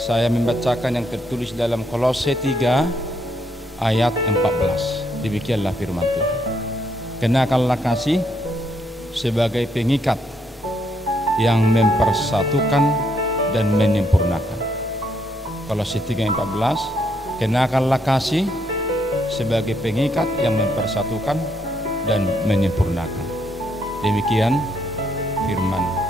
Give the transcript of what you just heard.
saya membacakan yang tertulis dalam Kolose 3 ayat 14. Demikianlah firman Tuhan. Kenakanlah kasih sebagai pengikat yang mempersatukan dan menyempurnakan. Kolose 3:14, kenakanlah kasih sebagai pengikat yang mempersatukan dan menyempurnakan. Demikian firman